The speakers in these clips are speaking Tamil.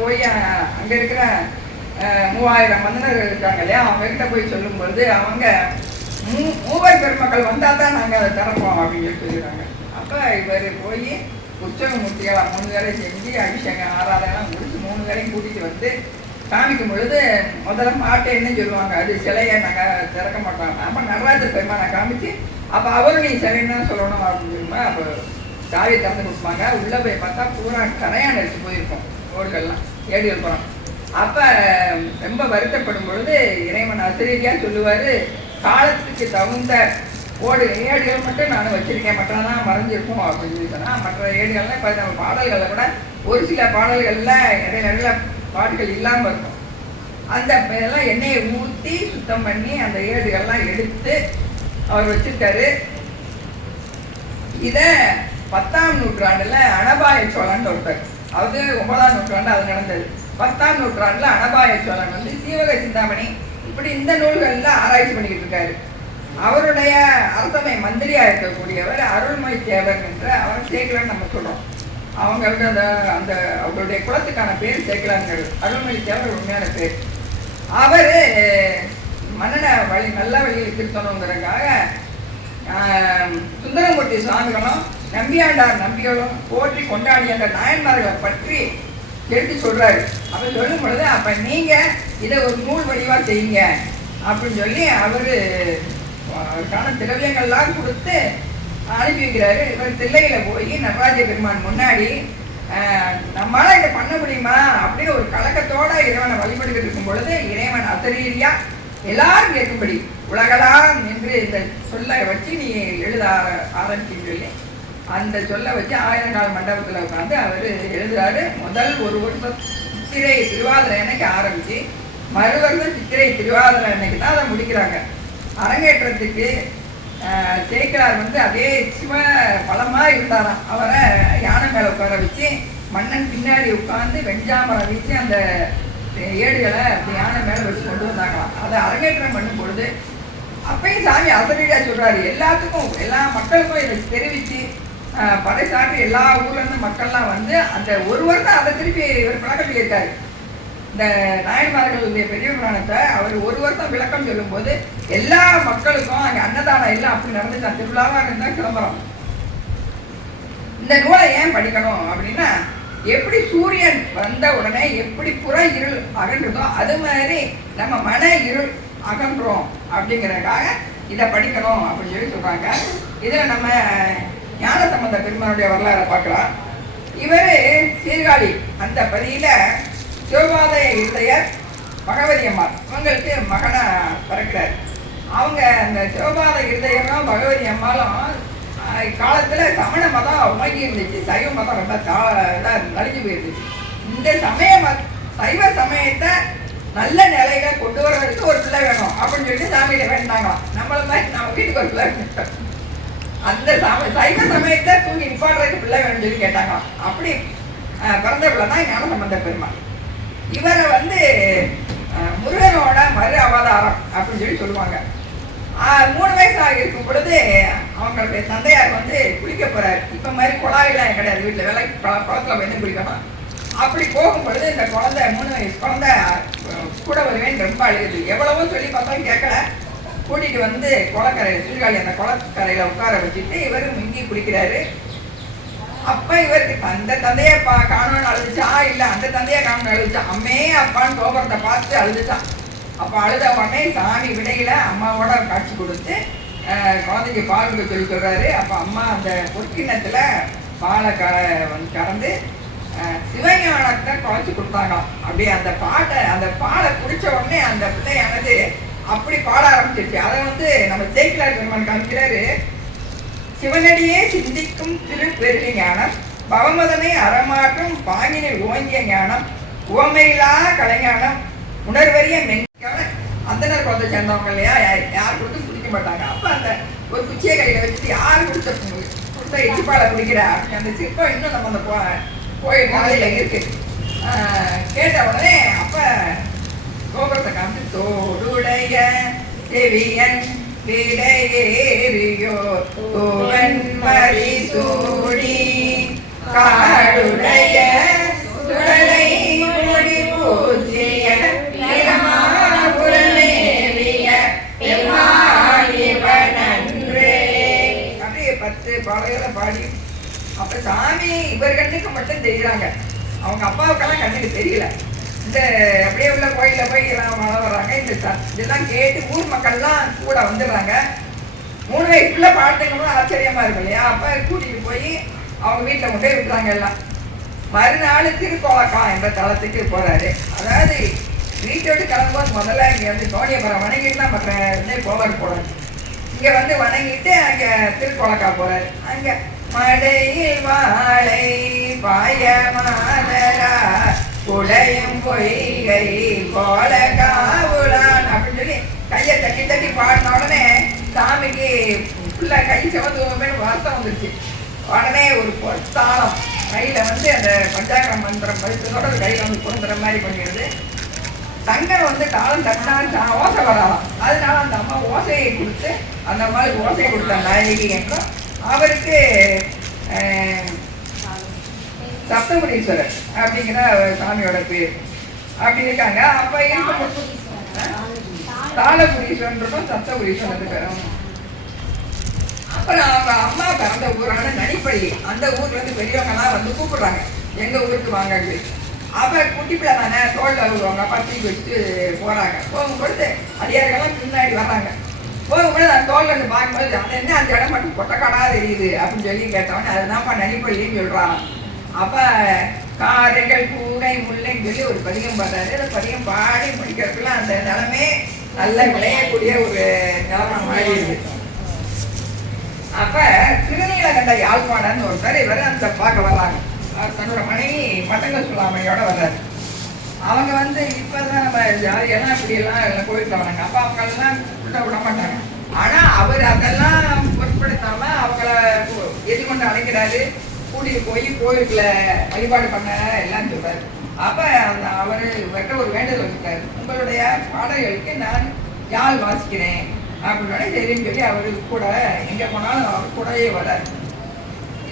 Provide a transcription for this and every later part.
போய் அங்கே இருக்கிற 3000 மன்னர்கள் இருக்காங்க இல்லையா, அவங்ககிட்ட போய் சொல்லும்பொழுது அவங்க மூவர் பெருமக்கள் வந்தால் தான் நாங்கள் அதை திறப்போம் அப்படின்னு சொல்லிடுறாங்க. அப்போ இவர் போய் உற்சவமூர்த்திகளை 3 வேலை செஞ்சு அபிஷேகம் ஆராதனை முடிச்சு 3 வேலையும் கூட்டிகிட்டு வந்து காமிக்கும் பொழுது முதல்ல பாட்டை என்ன சொல்லுவாங்க, அது சிலையை நாங்கள் திறக்க மாட்டோம், அப்போ நடராஜர் பெருமானை காமிச்சு அப்போ அவரும் நீ சிலைன்னு தான் சொல்லணும் அப்படின்னு அப்போ சாவியை திறந்து கொடுப்பாங்க. உள்ளே போய் பார்த்தா பூரா கரையான் அடிச்சு போயிருக்கோம் ஓடுகள்லாம், ஏடுகள் போகிறோம். அப்போ ரொம்ப வருத்தப்படும் பொழுது இறைவன் அசிரியரியாக சொல்லுவார், காலத்துக்கு தகுந்த ஏடுகள் மட்டும் நான் வச்சிருக்கேன், மற்றதான் மறைஞ்சிருக்கும் அப்படின்னு சொல்லி சொன்னால் மற்ற ஏடுகள்லாம் இப்போ நம்ம பாடல்களில் கூட ஒரு சில பாடல்களில் இடையில பாட்டுகள் இல்லாமல் இருக்கும். அந்த இதெல்லாம் எண்ணெயை ஊற்றி சுத்தம் பண்ணி அந்த ஏடுகள்லாம் எடுத்து அவர் வச்சிருக்காரு. இதை 10ஆம் நூற்றாண்டில் அனபாய சோழன் ஒருத்தர், அது 9ஆம் நூற்றாண்டு அது நடந்தது. 10ஆம் நூற்றாண்டில் அனபாய சோழன் வந்து சீவக சிந்தாமணி இப்படி இந்த நூல்களில் ஆராய்ச்சி பண்ணிக்கிட்டு இருக்காரு. அவருடைய அரசமை மந்திரியாக இருக்கக்கூடியவர் அருள்மொழி தேவர் என்ற அவர் சேக்கிலான்னு நம்ம சொல்கிறோம். அவங்களுக்கு அந்த அவருடைய குலத்துக்கான பேர் சேக்கிலான்கள். அருள்மொழி தேவர் உண்மையான பேர். அவர் மன்னனை நல்ல வழியில் திருத்தணுங்கிறதுக்காக சுந்தரமூர்த்தி சுவாமிகளும் நம்பியாண்டார் நம்பிகளும் போற்றி கொண்டாடிய அந்த நாயன்மார்களை பற்றி எடுத்து சொல்றாரு. அப்ப சொல்லும் பொழுது அப்ப நீங்க இதை ஒரு நூல் வடிவா செய்யுங்க அப்படின்னு சொல்லி அவருக்கான திரவியங்கள்லாம் கொடுத்து அனுப்பி வைக்கிறாரு. இவர் தில்லையில போய் நடராஜ பெருமான் முன்னாடி நம்மளால இதை பண்ண முடியுமா அப்படின்னு ஒரு கலக்கத்தோட இறைவனை வழிபடுகிட்டு இருக்கும் பொழுது இறைவன் அசரீரியா எல்லாரும் கேட்கும்படி உலகலாம் என்று இந்த சொல்லை வச்சு நீ எழுத ஆரம்பிச்சுன்னு சொல்லி அந்த சொல்லை வச்சு 1000 கால் மண்டபத்தில் உட்காந்து அவர் எழுதுறாரு. முதல் ஒரு வருஷம் சித்திரை திருவாதிரை அன்னைக்கு ஆரம்பிச்சு மறு வருஷம் சித்திரை திருவாதிரை அன்னைக்கு தான் அதை முடிக்கிறாங்க. அரங்கேற்றத்துக்கு சேக்கிலார் வந்து அதே சிவ பலமாக இருந்தாராம். அவரை யானை மேலே உட்கார வச்சு மன்னன் பின்னாடி உட்காந்து வெஞ்சாமரம் வச்சு அந்த ஏடுகளை அப்படி யானை மேலே வச்சு கொண்டு வந்தாங்களாம். அதை அரங்கேற்றம் பண்ணும் பொழுது அப்பையும் சாமி அசரீடியாக சொல்கிறாரு, எல்லாத்துக்கும் எல்லா மக்களுக்கும் இதை தெரிவித்து பறைசாற்றி எல்லா ஊர்லேருந்து மக்கள்லாம் வந்து அந்த ஒரு வருஷம் அதை திருப்பி இவர் பழக்கம் சொல்லியிருக்காரு. இந்த நாயன்மார்களுடைய பெரிய புராணத்தை அவர் ஒரு வருஷம் விளக்கம் சொல்லும்போது எல்லா மக்களுக்கும் அங்கே அன்னதானம் எல்லாம் அப்படி நடந்துச்சு. திருவிழாவாக இருந்தால் கிளம்புறோம். இந்த நூலை ஏன் படிக்கணும் அப்படின்னா, எப்படி சூரியன் வந்த உடனே எப்படி புற இருள் அகன்றதோ அது மாதிரி நம்ம மன இருள் அகன்றோம் அப்படிங்கிறதுக்காக இதை படிக்கணும் அப்படின்னு சொல்லி சொல்கிறாங்க. இதில் நம்ம ஞானசம்பந்த பெருமானுடைய வரலாறை பார்க்கலாம். இவர் சீர்காழி அந்த பதியில் சிவபாதைய இருதையர் பகவதி அம்மாள் இவங்களுக்கு மகனை பிறக்கிறார். அவங்க அந்த சிவபாத இருதயரும் பகவதி அம்மாளும் காலத்தில் சமண மதம் உமங்கி இருந்துச்சு, சைவ மதம் ரொம்ப நலிஞ்சு போயிருந்துச்சு. இந்த சைவ சமயத்தை நல்ல நிலையில கொண்டு வர்றதுக்கு ஒரு பிள்ளை வேணும் அப்படின்னு சொல்லிட்டு சாமியிட வேண்டாங்களாம். நம்மள மாதிரி நம்ம வீட்டுக்கு ஒரு பிள்ளை வேணும், அந்த சைவ சமயத்தை தூங்கி நிப்பாடுறதுக்கு பிள்ளை வேணும்னு சொல்லி கேட்டாங்களாம். அப்படி பிறந்த பிள்ளை தான் ஞானசம்பந்த பெருமாள். இவரை வந்து முருகனோட மறு அவதாரம் அப்படின்னு சொல்லி சொல்லுவாங்க. 3 வயசு ஆகியிருக்கும் பொழுது அவங்களுடைய தந்தையார் வந்து குளிக்க போறாரு. இப்போ மாதிரி குழாயெல்லாம் கிடையாது, வீட்டில் வேலை குளத்துல வந்து குளிக்கணும். அப்படி போகும் பொழுது இந்த குழந்தை 3 வயசு குழந்தை கூட வருவேன்னு ரொம்ப அழுகுது. எவ்வளவோ சொல்லி பார்த்தாலும் கேட்கல. கூட்டிகிட்டு வந்து குளக்கரையில் சீர்காழி அந்த குளக்கரையில் உட்கார வச்சுட்டு இவர் மிங்கி குளிக்கிறாரு. அப்போ இவருக்கு அந்த தந்தையை காணணும்னு அழுதுச்சா இல்லை அந்த தந்தையை காணணும்னு அழுதுச்சா, அம்மே அப்பான்னு கோபுரத்தை பார்த்து அழுதுச்சான். அப்போ அழுத உடனே சாமி விடையில அம்மாவோட காட்சி கொடுத்து குழந்தைக்கு பால் கொடுக்க சொல்லி சொல்கிறாரு. அப்போ அம்மா அந்த பொற்கிண்ணத்தில் பாலை கறந்து சிவஞானத்தை குழச்சி கொடுத்தாங்களாம். அப்படியே அந்த பாலை குடித்த உடனே அந்த பிள்ளையானது அப்படி பாட ஆரம்பிச்சிருச்சு. அதை வந்து நம்ம சேக்கிலார் பெருமான் காமிக்கிறாரு. சிவனடியே சிந்திக்கும் திரு பெருகி ஞானம், பவமதனை அறமாற்றும் பாங்கினில் ஓங்கிய ஞானம், உவமையிலா கலைஞானம், உணர்வறிய மெஞ்ஞான அந்தனர் குழந்தை சேர்ந்தவங்க இல்லையா, யார் கொடுத்தும் குடிக்க மாட்டாங்க. அப்போ அந்த ஒரு குச்சியை கையில் வச்சுட்டு யார் கொடுத்த எச்சிப்பாலை குடிக்கிறா அப்படி அந்த சிற்பம் இன்னும் நம்ம அந்த கோயில் காலையில் இருக்கு. கேட்ட உடனே அப்போ கோபுரத்தை காமிச்சு தோடுடைய செவியன் விடையேறியோ தோவன் மரிசூடி காடுடைய சுடலை மட்டும் தெரியுறாங்க. அவங்க அப்பாவுக்கெல்லாம் கண்ணுக்கு தெரியல. இந்த அப்படியே உள்ள கோயிலில் போய் எல்லாம் மழை வர்றாங்க. இதெல்லாம் கேட்டு ஊர் மக்கள்லாம் கூட வந்துடுறாங்க. 3 வயசுக்குள்ள பாட்டுங்களும் ஆச்சரியமா இருக்கும் இல்லையா? அப்போ கூட்டிகிட்டு போய் அவங்க வீட்டில் கொண்டு போய் விட்டுறாங்க எல்லாம். மறுநாள் திருக்கோலக்கா என்ற தளத்துக்கு போறாரு. அதாவது வீட்டை விட்டு கிளம்பும்போது முதல்ல இங்கே வந்து தோணியபுரம் வணங்கிட்டு தான் மற்ற கோவில் போறாரு. இங்கே வந்து வணங்கிட்டு அங்கே திருக்கோலக்கா போறாரு. அங்கே மடையில் வாழை பாயமாதரா குடையும் பொய்கை கோலகாவுளான் அப்படின்னு சொல்லி கையை தட்டி தட்டி பாடின உடனே சாமிக்கு ஃபுல்லா கை சிவந்து வார்த்தம் வந்துருச்சு. உடனே ஒரு பொத்தாளம் கையில வந்து அந்த பஞ்சாகர மந்திரம் பரிசத்தோட கையில வந்து பொருந்துற மாதிரி பண்ணிடுது. தங்கர் வந்து தாளம் தட்டினா ஓசை வரலாம். அதனால அந்த அம்மா ஓசையை கொடுத்து அந்த மாதிரி ஓசை கொடுத்த நாயகி என்றும் அவருக்கு சப்தமுனீஸ்வரர் அப்படிங்கிற சாமியோட பேர் அப்படி இருக்காங்க. அப்ப இருக்கும் தாளபுரீஸ்வரன் சப்தபுரீஸ்வரன் பேரும். அப்புறம் அவங்க அம்மா பிறந்த ஊரான நடிப்பள்ளி, அந்த ஊர்ல இருந்து பெரியவங்கலாம் வந்து கூப்பிடுறாங்க எங்க ஊருக்கு வாங்க. அப்ப குட்டி பிள்ளை தானே தோல்ல அவங்க அப்பா தூக்கி வச்சுட்டு போறாங்க. போகும்பொழுது அடியார்கள்லாம் பின்னாடி வர்றாங்க. போகும்போது அந்த தோல்ல இருந்து பார்க்கும்போது அது என்ன அந்த இடம் மட்டும் கொட்டக்காடா தெரியுது அப்படின்னு சொல்லி கேட்டவொடனே அதுதான்ப்பா நடிப்பள்ளின்னு சொல்றாங்க. அப்ப காரைகள் கூடை முல்லைன்னு சொல்லி ஒரு பதிகம் பாடுறாரு. அந்த பதிகம் பாடி முடிக்கிறதுக்குள்ள அந்த நிலமே நல்ல விளையக்கூடிய ஒரு நிலமா மாறிடுது. அப்ப திருநீலகண்ட யாழ்ப்பாணன்னு ஒருத்தர் இவர் அந்த பார்க்க வர்றாங்க. தன்னோட மனைவி பட்டங்க சொல்லாமையோட வர்றாரு. அவங்க வந்து இப்பதான் நம்ம ஜாலியெல்லாம் இப்படியெல்லாம் கோயிலுக்கு வராங்க. அப்ப அவங்க எல்லாம் விட மாட்டாங்க. ஆனா அவர் அதெல்லாம் பொருட்படுத்தாம அவங்கள எதிர்கொண்டு அழைக்கிறாரு. கூட்டிட்டு போய் கோயிலுக்குள்ள வழிபாடு பண்ண எல்லாம் சொல்றாரு. அப்ப அந்த அவரு வெட்ட ஒரு வேண்டுதல் வச்சுட்டாரு, உங்களுடைய பாடல்களுக்கு நான் யாழ் வாசிக்கிறேன் அப்படின்னோட சரின்னு சொல்லி அவரு கூட எங்க போனாலும் அவர் கூடவே வர்றாரு.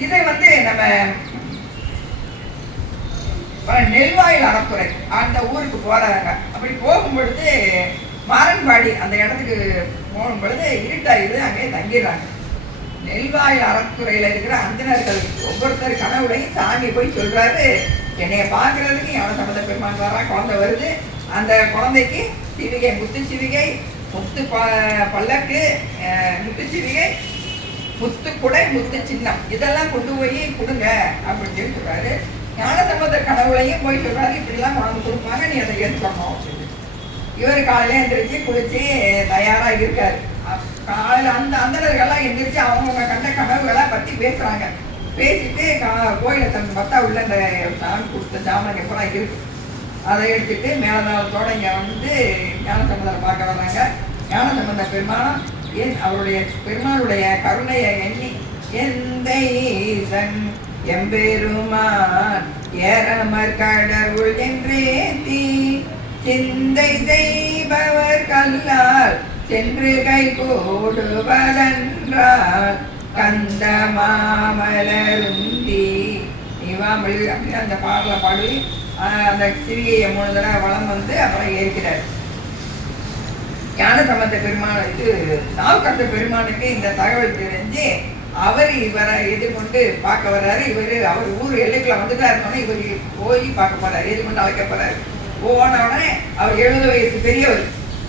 இதை வந்து நம்ம நெல்வாயில் அறப்புரை அந்த ஊருக்கு போறாங்க. அப்படி போகும் பொழுது மாரன்பாடி அந்த இடத்துக்கு போகும் பொழுது இருட்டாயுது, அங்கே தங்கிடுறாங்க. நெல்வாயில் அறத்துறையில இருக்கிற அந்தனர்கள் ஒவ்வொருத்தர் கனவுலையும் சாமி போய் சொல்றாரு, என்னைய பாக்குறதுக்கு ஞான சம்பந்த பெருமான் வரா, குழந்தை வருது, அந்த குழந்தைக்கு சிவிகை முத்து சிவிகை முத்து பல்லக்கு முத்து சிவிகை முத்து குடை முத்து சின்னம் இதெல்லாம் கொண்டு போய் கொடுங்க அப்படின்னு சொல்லி சொல்றாரு. ஞான சம்பந்த கனவுலையும் போய் சொல்றாரு, இப்படிலாம் குழந்தை கொடுப்பாங்க, நீ அதை ஏற்றுக்கணும் அப்படின்னு. இவர் காலையில எந்திரிச்சு குளிச்சு தயாரா இருக்காரு. காலையில அந்த அந்தனர்கள்லாம் எந்திரிச்சு அவங்கவுங்க கண்ட கனவுகளை பத்தி பேசுறாங்க. பேசிட்டு கோயிலை தன் பார்த்தா உள்ள இந்த சாமி கொடுத்த ஜாமான் எப்படா இருக்கு அதை எடுத்துட்டு மேலதாளத்தோட இங்க வந்து ஞான சம்பந்தரை பார்க்க வர்றாங்க. ஞான சம்பந்த பெருமானம் அவருடைய பெருமானுடைய கருணையை எண்ணி எந்த ஈசன் எம்பெருமான் ஏறமர் கடவுள் என்றேத்தி சிந்தை செய்பவர் கல்லால் சென்று கை போடுவதென்றால் கந்த மாமலருந்தி நீவாமொழி அப்படின்னு அந்த பாடலை பாடி அந்த சிறிகையை 3 தடவை வளம் வந்து அப்புறம் ஏற்கிறார். ஞான சம்பந்த பெருமான் நாவுக்கரச பெருமானுக்கு இந்த தகவல் தெரிஞ்சு அவர் இவரை எதிர்கொண்டு பார்க்க வர்றாரு. அவர் ஊர் எல்லைக்குள்ள வந்துட்டா இருந்தோன்னே இவர் போய் பார்க்க போறாரு, எதிர்கொண்டு அழைக்க போறாரு. போன உடனே அவர் 70 வயசு பெரியவர்,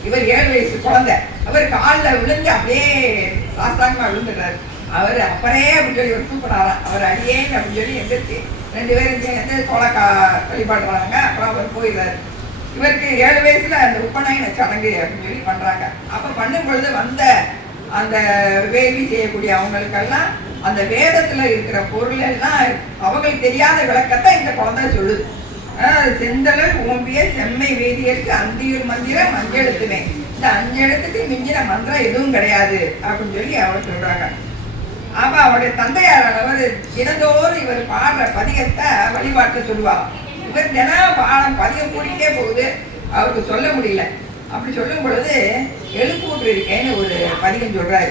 இவர் 7 வயசு குழந்தை. அவர் காலில் விழுந்து அப்படியே சாஸ்தாங்கமா விழுந்துடுறாரு. அவர் அப்பறே அப்படின்னு சொல்லி ஒரு கூப்பிடாராம். அவர் அடியேன்னு அப்படின்னு சொல்லி எந்திரிச்சு 2 பேரும் சேர்ந்து கோலக்கா வழிபாடுறாங்க. அப்புறம் அவர் போயிடுறாரு. இவருக்கு 7 வயசுல அந்த உப்பநாயன சடங்கு அப்படின்னு சொல்லி பண்றாங்க. அப்ப பண்ணும் பொழுது வந்த அந்த வேள்வி செய்யக்கூடிய அவங்களுக்கெல்லாம் அந்த வேதத்துல இருக்கிற பொருள் எல்லாம் அவங்களுக்கு தெரியாத விளக்கத்தை இந்த குழந்தை சொல்லுது. செந்தலல் ஓம்பிய செம்மை வேதியருக்கு அந்தியூர் மந்திரம் அஞ்செழுத்துவேன், இந்த 5 எழுத்துக்கு மிஞ்சின மந்திரம் எதுவும் கிடையாது அப்படின்னு சொல்லி அவர் சொல்றாங்க. அப்ப அவருடைய தந்தையாரானவர் தினந்தோறும் இவர் பாடுற பதிகத்தை வழிபாட்டு சொல்லுவார். இவர் தினம் பாடம் பதிகம் கூடிட்டே போகுது, அவருக்கு சொல்ல முடியல. அப்படி சொல்லும் பொழுது எழுப்பூற்று இருக்கேன்னு ஒரு பதிகம் சொல்றாரு.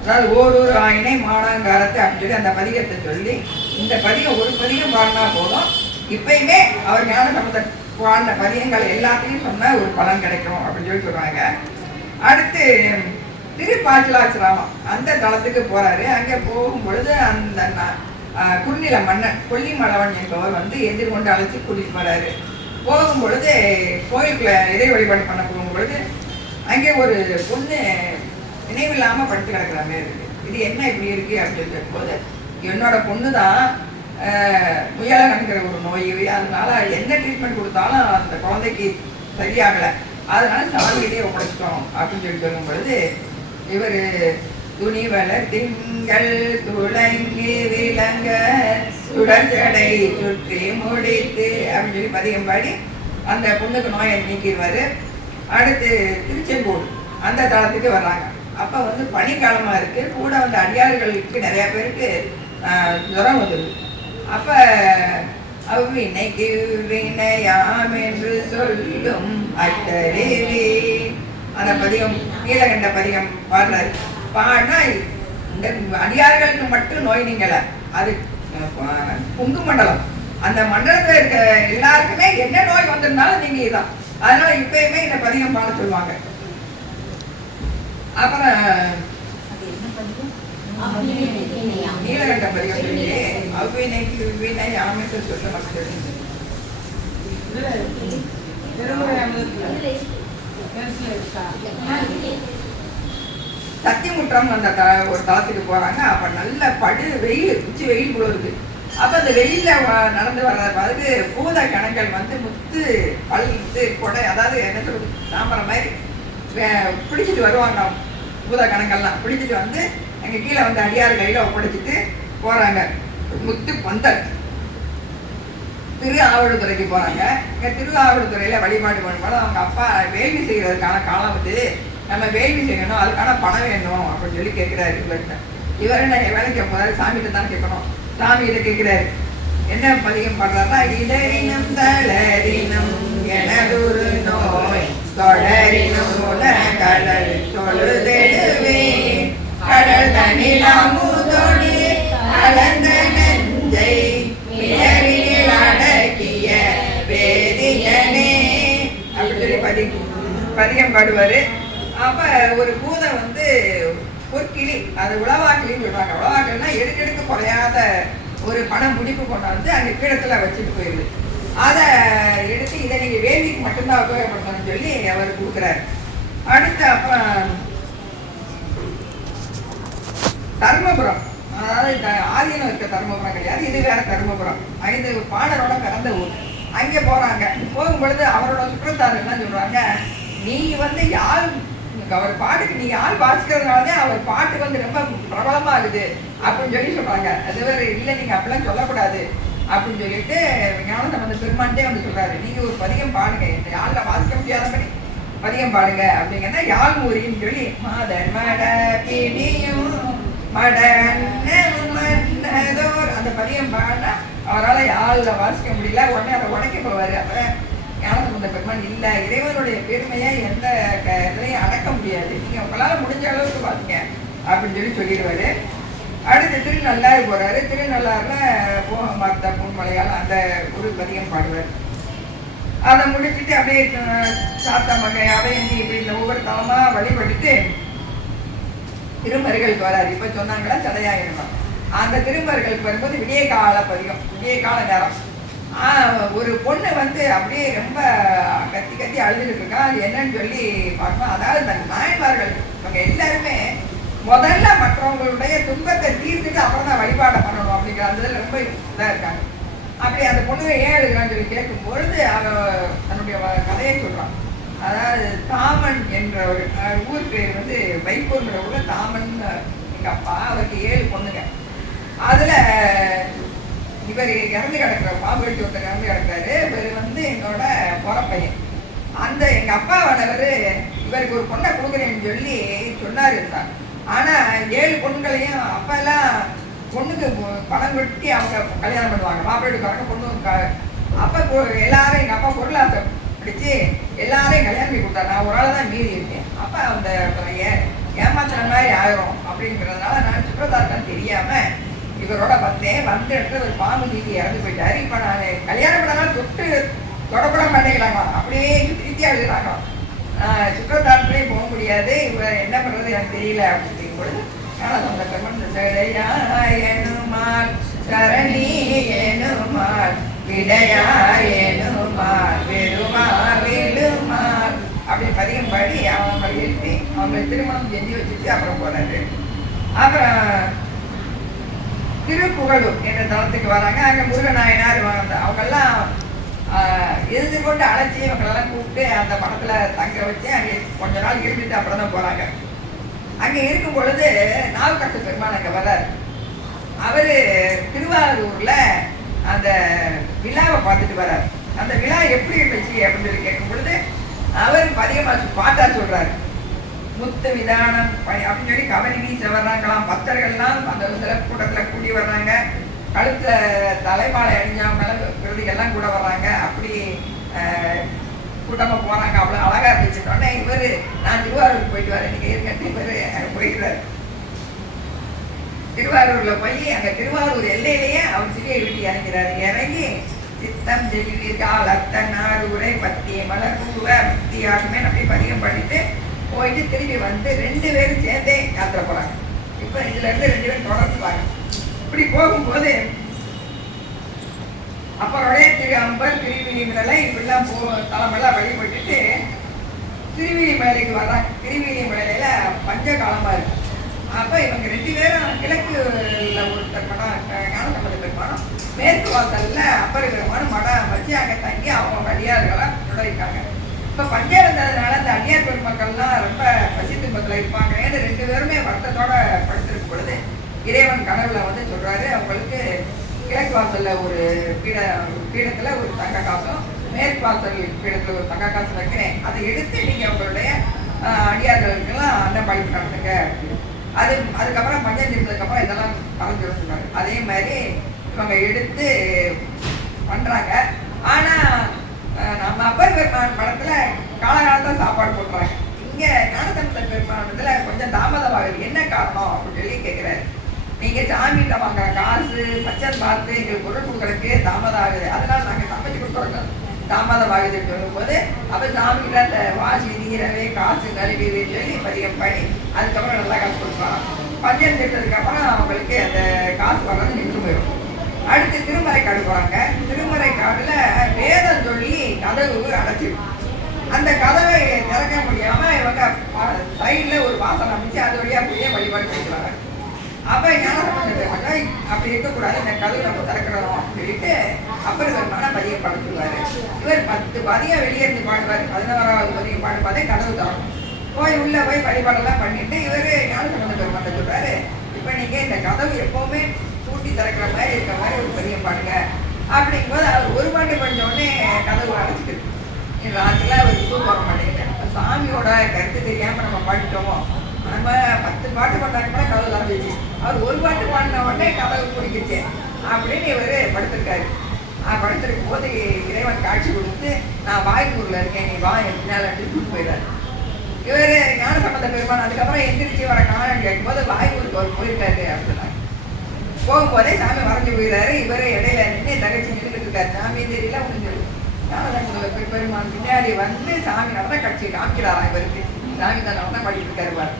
அதாவது ஓரொரு ஆயினை மானாங்காரத்தை அப்படின்னு சொல்லி அந்த பதிகத்தை சொல்லி இந்த பதிகம் ஒரு பதிகம் பாடினா போதும், இப்பயுமே அவர் ஞான சம்பந்த பாடின பதிகங்கள் எல்லாத்தையும் சொன்னா ஒரு பலன் கிடைக்கும் அப்படின்னு சொல்லி சொல்றாங்க. அடுத்து திருப்பாச்சலாச்சிராமம் அந்த தளத்துக்கு போறாரு. அங்கே போகும் பொழுது அந்த குறுநில மன்னன் கொல்லிமலவன் என்பவர் வந்து எதிர்கொண்டு அழைச்சி கூட்டிட்டு போறாரு. போகும் பொழுது கோயிலுக்குள்ள இறை வழிபாடு பண்ண போகும் பொழுது அங்கே ஒரு பொண்ணு நினைவில்லாம படுத்து கிடக்கிற மாதிரி இருக்கு. இது என்ன இப்படி இருக்கு அப்படின்னு கேட்கும்போது, என்னோட பொண்ணு தான் முயலை நடக்கிற ஒரு நோய், அதனால என்ன ட்ரீட்மெண்ட் கொடுத்தாலும் அந்த குழந்தைக்கு சரியாகலை, அதனால சாமியிலே ஒப்படைச்சிட்டோம் அப்படின்னு சொல்லி சொல்லும் பொழுது இவர் துணிவல திங்கள் துளங்கி விளங்க சுடர்ஜடை சுற்றி முடித்து அப்படின்னு சொல்லி பதிகம் பாடி அந்த பொண்ணுக்கு நோயை நீக்கிடுவார். அடுத்து திருச்செங்கோடு அந்த தளத்துக்கு வர்றாங்க. அப்போ வந்து பனிக்காலமாக இருக்குது, கூட வந்து அடியார்களுக்கு நிறையா பேருக்கு ஜுரம் வந்துடுது. அப்போ அவ்வினைக்கு வினையாம் என்று சொல்லும் அட்டறிவி அந்த பதிகம் நீலகண்ட பதிகம் பாடுறாரு. பாடினா இந்த அடியார்களுக்கு மட்டும் நோய் நீங்கலை, அது குங்கு மண்டலம், அந்த மண்டலத்தில் இருக்க எல்லாருக்குமே என்ன நோய் வந்திருந்தாலும் நீங்க இதுதான். அதனால இப்பயுமே இந்த பதிகம் பாட சொல்லுவாங்க. அப்புறம் நீலகண்ட பதிகம் சொல்லி அவ்வினைக்கு வினையாம் என்று சொல்ல மக்கள் சத்தியமுற்றம் அந்த ஒரு தளத்துக்கு போறாங்க. அப்ப நல்ல படு வெயில், உச்சி வெயில் போல இருக்கு. அப்ப அந்த வெயில்ல நடந்து வர்ற பிறகு பூத கணங்கள் வந்து முத்து பழுத்து கொடை, அதாவது என்ன சொல்றது சாம்பர மாதிரி பிடிச்சிட்டு வருவாங்க. பூத கணங்கள்லாம் பிடிச்சிட்டு வந்து அங்க கீழே வந்து அடியார் கையில ஒப்படைச்சிட்டு போறாங்க. முத்து பந்தல் திரு ஆவடுதுறைக்கு போறாங்க. இங்க திரு ஆவடுதுறையில வழிபாடு பண்ணும்போது அவங்க அப்பா வேள்வி செய்யறதுக்கான காலம் வந்து நம்ம வேள்வி செய்யணும், அதுக்கான பணம் வேணும் அப்படின்னு சொல்லி கேட்கிறாரு இவர்கிட்ட. இவர் என்ன வேலைக்கு போறாரு, சாமிகிட்ட தான் கேட்கணும். சாமிகிட்ட கேட்கிறாரு. என்ன பதிகம் பாடுறாருன்னா, இடரினம் தளரினம் எனதொரு நோய் தொடரினும் கடல் தொழுதெடுவே கடல் தனில் அமுதோடு கலந்த நெஞ்சை மிளவினில் அடக்கிய வேதியனே அப்படின்னு சொல்லி பதிகம் பாடுவாரு. அப்ப ஒரு பூதை வந்து ஒரு கிளி, அது உளவாக்கிலின்னு சொல்றாங்க. உளவாக்கில்னா எடுக்கெடுக்க குறையாத ஒரு பணம் முடிப்பு கொண்டாந்து அந்த பீடத்துல வச்சுட்டு போயிடுது. அதை எடுத்து இதை நீங்க வேதிக்கு மட்டும்தான் உபயோகப்படுத்தணும்னு சொல்லி அவர் கொடுக்குறாரு. அடுத்து அப்ப தர்மபுரம், அதாவது ஆதீனம் இருக்க தர்மபுரம் கிடையாது, இது வேற தர்மபுரம். 5 பாடரோட பிறந்த ஊர். அங்கே போறாங்க. போகும்பொழுது அவரோட சுற்றத்தார் என்ன சொல்றாங்க, நீ வந்து யாழ் அவர் பாட்டுக்கு நீ யாழ் வாசிக்கிறதுனாலதான் அவர் பாட்டு வந்து ரொம்ப பிரபலமாகுது அப்படின்னு சொல்லி சொல்றாங்க. அது வேற இல்லை, நீங்க அப்படிலாம் சொல்லக்கூடாது அப்படின்னு சொல்லிட்டு ஞானசம்பந்த பெருமான்ட்டே வந்து சொல்றாரு, நீங்க ஒரு பதிகம் பாடுங்க, இந்த யாழ்ல வாசிக்க முடியாதபடி பதிகம் பாடுங்க அப்படிங்கன்னா யாழ் மூரின்னு சொல்லி மாதர் மட பிடியும் மடோர் அந்த பதியம் பாடினா அவரால் யாழ்ல வாசிக்க முடியல. உடனே அதை உடைக்க போவாரு. அப்ப ஞானசம்பந்த பெருமான் இல்லை, இறைவனுடைய பெருமையை எந்த இதையும் அடக்க முடியாது, நீங்க உங்களால் முடிஞ்ச அளவுக்கு பாத்தீங்க அப்படின்னு சொல்லி சொல்லிடுவாரு. அடுத்து திருநள்ளாறு போறாரு. திருநள்ளாறுல போக மார்த்தா பூன்மலையால் அந்த ஒரு பதியம் பாடுவார். அதை முடிச்சுட்டு அப்படியே சாத்தா மகை அவையந்தி இப்படி இந்த ஒவ்வொரு தலமா வழிபட்டுட்டு திருமருகளுக்கு வராரு. இப்ப சொன்னாங்களா சடையாயிரம், அந்த திருமருகளுக்கு வரும்போது விடிய கால பதிகம், விடிய கால நேரம். ஒரு பொண்ணு வந்து அப்படியே ரொம்ப கத்தி கத்தி அழுதுகிட்டு இருக்கா. அது என்னன்னு சொல்லி பார்க்கணும். அதாவது இந்த நாயன்மார்கள் இவங்க எல்லாருமே முதல்ல மற்றவங்களுடைய துன்பத்தை தீர்த்துட்டு அப்புறம் தான் வழிபாடை பண்ணணும் அப்படிங்கிற அந்த இதில் ரொம்ப இதாக இருக்காங்க. அப்படி அந்த பொண்ணு ஏன் எழுதுறான்னு சொல்லி கேட்கும் பொழுது தன்னுடைய கதையை சொல்றான். அதாவது தாமன் என்ற ஒரு ஊர் பேர் வந்து வைப்பூர்ங்கிற ஊர்ல தாமன் எங்க அப்பா, அவருக்கு 7 பொண்ணுங்க. அதுல இவர் இறந்து கிடக்குற பாம்பேட்டி ஒருத்தர் இறந்து கிடக்குறாரு. இவர் வந்து என்னோட பொறப்பையன். அந்த எங்க அப்பாவானவர் இவருக்கு ஒரு பொண்ணை கொடுக்குறேன்னு சொல்லி சொன்னார் இருந்தார். ஆனா 7 பொண்ணுங்களையும் அப்ப எல்லாம் பொண்ணுக்கு பணம் கட்டி அவங்க கல்யாணம் பண்ணுவாங்க. மாப்பிள்ளைக்காரங்க பொண்ணு அப்ப எல்லாரும் எங்க அப்பா பொருளாசை பிடிச்சு எல்லாரையும் கல்யாணம் பண்ணி கொடுத்தாரு. நான் ஒரு ஆள் தான் மீறி இருக்கேன். அப்ப அந்த ஏமாத்துற மாதிரி ஆயிரும் அப்படிங்கிறதுனால நான் சுற்றத்தாருக்கான்னு தெரியாம இவரோட வந்தேன். வந்து இடத்துல ஒரு பாம்பு நீக்கி இறந்து போயிட்டாரு. இப்ப நான் கல்யாணம் பண்ணாலும் தொடப்பட மாட்டேங்கிறாங்க, அப்படியே திருப்தியா எழுதுறாங்க. சுற்றத்தாரே போக முடியாது, இவர் என்ன பண்றது எனக்கு தெரியல அப்படின்னு பொழுது ஞானசம்பந்த பெருமான் தரணி ஏனுமால் விடையா ஏனுமால் வெறுமா வேலுமால் அப்படி பதிகம் பாடி அவங்க எழுப்பி அவங்க திருமணம் செஞ்சு வச்சுட்டு அப்புறம் போறாரு. அப்புறம் திருப்புகழூர் என்ற தளத்துக்கு வராங்க. அங்கே முருகநாயனார் அவங்கெல்லாம் எழுந்து கொண்டு அழைச்சி இவங்களெல்லாம் கூப்பிட்டு அந்த படத்தில் தங்க வச்சு அங்கே கொஞ்ச நாள் இருந்துட்டு அப்புறம் தான் போகிறாங்க. அங்கே இருக்கும் பொழுது நாவுக்கரசு பெருமான் அங்கே வர்றார். அவர் திருவாரூரில் அந்த விழாவை பார்த்துட்டு வர்றார். அந்த விழா எப்படி இருந்துச்சு அப்படின்னு சொல்லி கேட்கும் பொழுது அவர் பதிகமாக பாட்டா சொல்கிறார். முத்து விதானம் அப்படின்னு சொல்லி கவனி வீச வர்றாங்களாம். பக்தர்கள்லாம் அந்த கூட்டத்தில் கூடி வர்றாங்க. கழுத்துல தலைமாலை அணிஞ்சவங்களும் விருதுகள்லாம் கூட வர்றாங்க. அப்படி கூட்டமாக போகிறாங்க. அவ்வளோ அழகாக இருந்துச்சுட்டோன்னே இவர் நான் திருவாரூருக்கு போயிட்டு வரேன், நீங்கள் இருக்கட்டு. இவர் போயிடுறாரு. திருவாரூரில் போய் அங்கே திருவாரூர் எல்லையிலேயே அவர் சிறியை விட்டு இறங்கிறாரு. இறங்கி சித்தம் செல்வீர்கள் அத்தன் நாடு உரை பத்தி மலர் பூவ பக்தியாகுமே அப்படி பதிகம் பண்ணிட்டு போயிட்டு திரும்பி வந்து 2 பேரும் சேர்ந்தே யாத்திரை போகிறாங்க. இப்போ இதுலேருந்து 2 பேரும் தொடர்ந்துவாங்க. இப்படி போகும்போது அப்போடைய திரு அம்பர் திருவிழிமலை இப்படிலாம் தலைமெல்லாம் வழிபட்டுட்டு திருவிழிமலைக்கு வர்றாங்க. திருவிழிமலையில பஞ்ச காலமாக இருக்கு. அப்போ இவங்க 2 பேரும் கிழக்குல ஒருத்தர் மடம் ஞானசம்பந்த பெருமானம், மேற்கு வாசல்ல அப்பர் பெருமானும் மடம் வச்சு அங்கே தங்கி அவங்க அடியார்களாக நுழைக்காங்க. இப்போ பஞ்சம் இருந்ததுனால அந்த அடியார் பெருமக்கள்லாம் ரொம்ப பசி துன்பத்தில் இருப்பாங்க. 2 பேருமே வருத்தத்தோட படுத்திருக்கும் பொழுது இறைவன் கனவுல வந்து சொல்றாரு, அவங்களுக்கு கிழக்கு வாசல்ல ஒரு பீடத்துல ஒரு தங்க காசும், மேற்கு வாசல் பீடத்துல ஒரு தங்க காசு வைக்கிறேன், அதை எடுத்து நீங்க உங்களுடைய அடியார்களுக்கெல்லாம் அன்ன பழிப்பு நடத்துங்க. அதுக்கப்புறம் பஞ்சம் தீர்ந்ததுக்கு அப்புறம் இதெல்லாம் கலந்து சொன்னாரு. அதே மாதிரி இவங்க எடுத்து பண்றாங்க. ஆனா நம்ம அப்பர் பெருமான் படத்துல காலகாலத்தான் சாப்பாடு போட்டுறாங்க. இங்க ஞானசம்பந்த பெருமானத்துல கொஞ்சம் தாமதமாகுது. என்ன காரணம் அப்படின்னு சொல்லி கேட்கிறாரு. நீங்க சாமிகிட்ட வாங்குற காசு பச்சன் பார்த்து எங்களுக்கு பொருள் கொடுக்கறதுக்கு தாமதம் ஆகுது, அதனால நாங்க சமைச்சு கொடுக்குறோம் தாமதம் ஆகுதுன்னு சொல்லும்போது அப்ப சாமிகிட்ட அந்த வாசி நீரவே காசு கழுவின்னு சொல்லி பதிகம் பண்ணி அதுக்கப்புறம் நல்லா காசு கொடுப்பாங்க. பஞ்சம் திட்டதுக்கு அப்புறம் அவங்களுக்கு அந்த காசு வர்றது நின்று போயிடும். அடுத்து திருமறைக்காடு போறாங்க. திருமறைக்காடுல வேதம் சொல்லி கதவு அடைச்சிடும். அந்த கதவை திறக்க முடியாம இவங்க சைட்ல ஒரு வாசல் அமைச்சு அது வழியா போய் வழிபாடு பண்ணிக்கிறாங்க. அப்ப ஞானசம்பந்த பெருமாள் அப்படி இருக்கக்கூடாது, இந்த கதவு நம்ம திறக்கணும் அப்படின்னு சொல்லிட்டு அப்பர் பெருமான பதியம் படுத்துருவாரு. இவர் 10 பதியம் வெளியே இருந்து பாடுவார். 11வது பதியம் பாடும்போதே கதவு திறக்கும். போய் உள்ள போய் வழிபாடெல்லாம் பண்ணிட்டு இவரு ஞானசம்பந்த பெருமாட்ட சொல்றாரு, இப்ப நீங்க இந்த கதவு எப்பவுமே கூட்டி திறக்கிற மாதிரி இருக்கிற மாதிரி ஒரு பதியம் பாடுங்க அப்படிங்கும்போது அவர் ஒரு பாட்டு படிச்ச உடனே கதவு அடைச்சிட்டு ராத்திரில அவர் தூக்கம் வர மாட்டேங்கிறேன். சாமியோட கருத்து தெரியாம நம்ம பாடிட்டோமோ, நம்ம 10 பாட்டு பண்ணாங்க கூட கதவு திறந்துச்சு, அவர் ஒரு பாட்டு பாடின உடனே கதவு பிடிக்கிச்சு அப்படின்னு இவர் படுத்திருக்காரு. படுத்திருக்கும் போது இறைவன் காட்சி கொடுத்து நான் வாய்ப்பூர்ல இருக்கேன், நீ வா என்னால கூட்டு போயிடாரு. இவர் ஞானசம்பந்த பெருமான் அதுக்கப்புறம் எந்திரிச்சு வர காரணம் கேட்கும் போது வாய்ப்பூருக்கு அவர் போயிருக்காரு அப்படின்னாங்க. போகும்போதே சாமி மறைஞ்சு போயிடாரு. இவரு இடையில நின்று தகச்சு நின்றுட்டு இருக்காரு. சாமி தெரியல முடிஞ்சு ஞானசம்பந்த பெருமான் பின்னாடி வந்து சாமி நடந்த கட்சி காமிக்கிறாராம். இவருக்கு சாமி தான் நடனம் பாடிட்டு இருக்காரு பாரு.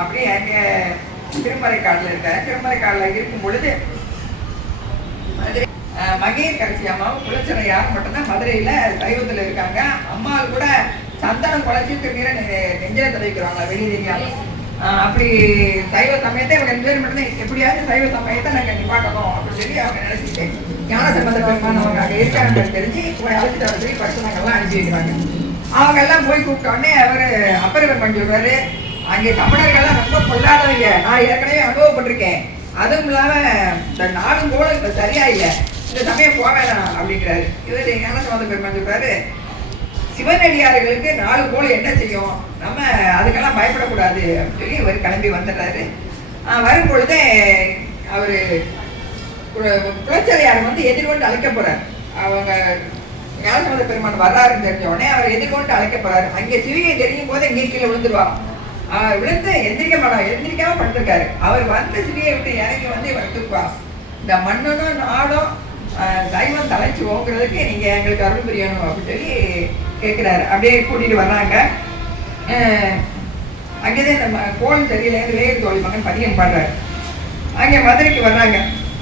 அப்படியே அங்க திருமறைக்காடுல இருக்காரு. திருமறைக்காடுல இருக்கும் பொழுது மதுரை மகேர் கடைசி அம்மாவும் குலச்சனையார் மட்டும்தான் மதுரையில சைவத்துல இருக்காங்க. அம்மாவில் கூட சந்தனம் குழச்சி திருநீரை நெஞ்சில தவிக்கிறாங்க வெளியே. அப்படி சைவ சமயத்தை அவங்க 2 பேரும் மட்டும் எப்படியாவது சைவ சமயத்தை நாங்கள் நிப்பாட்டணும் அப்படின்னு சொல்லி அவங்க நினைச்சிட்டு ஞானசம்பந்த பெருமான் அவங்க அங்கே இருக்காங்க தெரிஞ்சு அழைச்சிட்டு வர சொல்லி பசங்கள்லாம் அனுப்பி வைக்கிறாங்க. அவங்க எல்லாம் போய் கூப்பிட்ட உடனே அவர் அப்பர் பெருமான் சொல்றாரு, அங்கே தமிழர்கள்லாம் ரொம்ப கொள்ளாதவங்க, நான் ஏற்கனவே அனுபவப்பட்டிருக்கேன், அதுவும் இல்லாம இந்த 4 கோள் இப்ப சரியா இல்லை, இந்த சமயம் போக வேணாம் அப்படிங்கிறாரு. இவர் ஞானசம்பந்த பெருமான் சொல்றாரு, சிவனடியார்களுக்கு 4 கோள் என்ன செய்யும், நம்ம அதுக்கெல்லாம் பயப்படக்கூடாது அப்படின்னு சொல்லி இவர் கிளம்பி வந்துடுறாரு. வரும் பொழுதே அவரு குலச்சரையார் வந்து எதிர்கொண்டு அழைக்க போறாரு. அவங்க ஞானசம்பந்த பெருமான் வர்றாருன்னு தெரிஞ்ச உடனே அவர் எதிர்கொண்டு அழைக்க போறாரு. அங்கே சிவிகை தெரியும் போது இங்கே கீழே விழுந்துருவாங்க. விழுந்து எந்திரிக்க மாட்டாங்க, எந்திரிக்காம படுத்திருக்காரு. அவர் வந்து சிவியை விட்டு இறங்கி வந்து இவர் தூக்குவார். இந்த மன்னனும் நாடும் சைவம் தலைச்சு ஓங்குறதுக்கு நீங்க எங்களுக்கு அருள் புரியணும் அப்படின்னு சொல்லி கேட்கிறாரு. அப்படியே கூட்டிட்டு வர்றாங்க. அங்கேதான் நம்ம கோல் தெரியலேருந்து வேறு தோழி மகன் பதியம் பாடுறாரு. அங்கே மதுரைக்கு வர்றாங்க.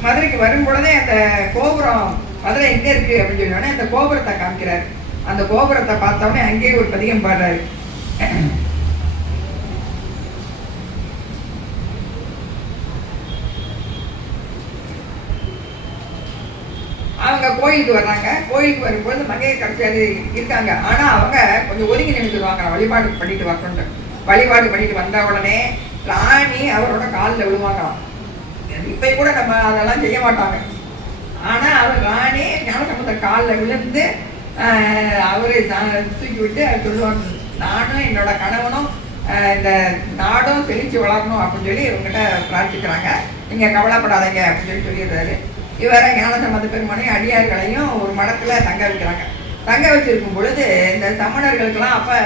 மதுரைக்கு வரும் பொழுதே அந்த கோபுரம் மதுரை எங்கே இருக்குது அப்படின்னு சொன்னோடனே அந்த கோபுரத்தை காமிக்கிறார். அந்த கோபுரத்தை பார்த்தோன்னே அங்கேயே ஒரு பதிகம் பாடுறாரு. அவங்க கோயிலுக்கு வர்றாங்க. கோயிலுக்கு வரும்போது மங்கையை கடைசியாரு இருக்காங்க. ஆனால் அவங்க கொஞ்சம் ஒதுங்கி நினைச்சுடுவாங்க, வழிபாடு பண்ணிட்டு வரணும். வழிபாடு பண்ணிட்டு வந்த உடனே ராணி அவரோட காலில் விழுவாங்களாம். இப்போ கூட நம்ம அதெல்லாம் செய்ய மாட்டாங்க. ஆனால் அவர் ராணி ஞானசம்பந்தர் காலில் விழுந்து அவரை தூக்கி விட்டு சொல்லுவாங்க, நானும் என்னோட கணவனும் இந்த நாடும் செழிச்சு வளரணும் அப்படின்னு சொல்லி இவங்ககிட்ட பிரார்த்திக்கிறாங்க. நீங்கள் கவலைப்படாதீங்க அப்படின்னு சொல்லிடுறாரு. இவரை ஞானசம்பந்த பெருமானையும் அடியார்களையும் ஒரு மடத்தில் தங்க வைக்கிறாங்க. தங்க வச்சிருக்கும் பொழுது இந்த சமணர்களுக்கெல்லாம் அப்போ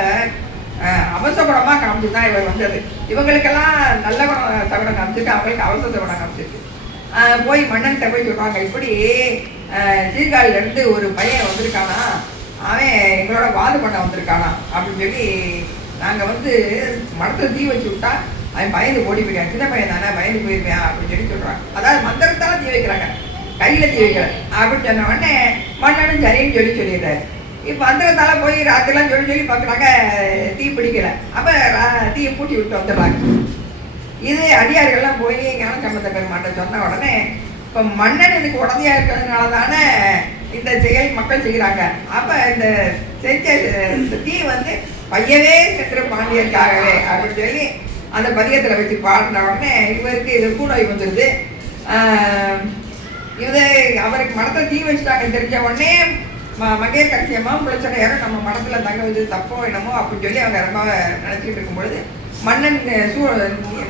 அவசகுணமாக காமிச்சு தான் இவர் வந்தது. இவங்களுக்கெல்லாம் நல்ல சகுனம் காமிச்சிட்டு அவங்களுக்கு அவசர குணம் காமிச்சிருக்கு. போய் மன்னன்கிட்ட போய் சொல்கிறாங்க, இப்படி சீர்காழிலேருந்து ஒரு பையன் வந்திருக்கானா, அவன் எங்களோட வாது பண்ண வந்திருக்கானா அப்படின்னு சொல்லி நாங்கள் வந்து மடத்தில் தீ வச்சு விட்டா அவன் பயந்து ஓடி போயிட்டான். சின்ன பையன் தானே பயந்து போயிருப்பேன் அப்படின்னு சொல்லி சொல்கிறாங்க. அதாவது மந்திரத்தால தீ வைக்கிறாங்க, கையில் தீ வைக்கல அப்படின்னு சொன்ன உடனே மன்னனும் சரின்னு சொல்லிடுறாரு. இப்போ மந்திரத்தால போய் ராத்திரிலாம் சொல்லி பார்க்குறாங்க, தீ பிடிக்கல. அப்போ தீயை பூட்டி விட்டு வந்துடுறாங்க. இது அடியார்கள்லாம் போய் ஞானசம்பந்த பெருமாட்ட சொன்ன உடனே இப்போ மன்னன் இதுக்கு உடந்தையாக இருக்கிறதுனால தானே இந்த செயல் மக்கள் செய்கிறாங்க. அப்போ இந்த செஞ்ச இந்த தீ வந்து பையவே சென்று பாண்டியருக்காகவே அப்படின்னு சொல்லி அந்த பதியத்தில் வச்சு பாடின உடனே இவருக்கு இது நோய் வந்துடுது. இது அவருக்கு மடத்தில் தீ வச்சுட்டாங்க தெரிஞ்ச உடனே மங்கையர் கட்சியம்மா பிடிச்சன யாரும் நம்ம மடத்தில் தங்க வச்சு தப்போ என்னமோ அப்படின்னு சொல்லி அவங்க ரொம்ப நினச்சிக்கிட்டு இருக்கும்பொழுது மன்னன்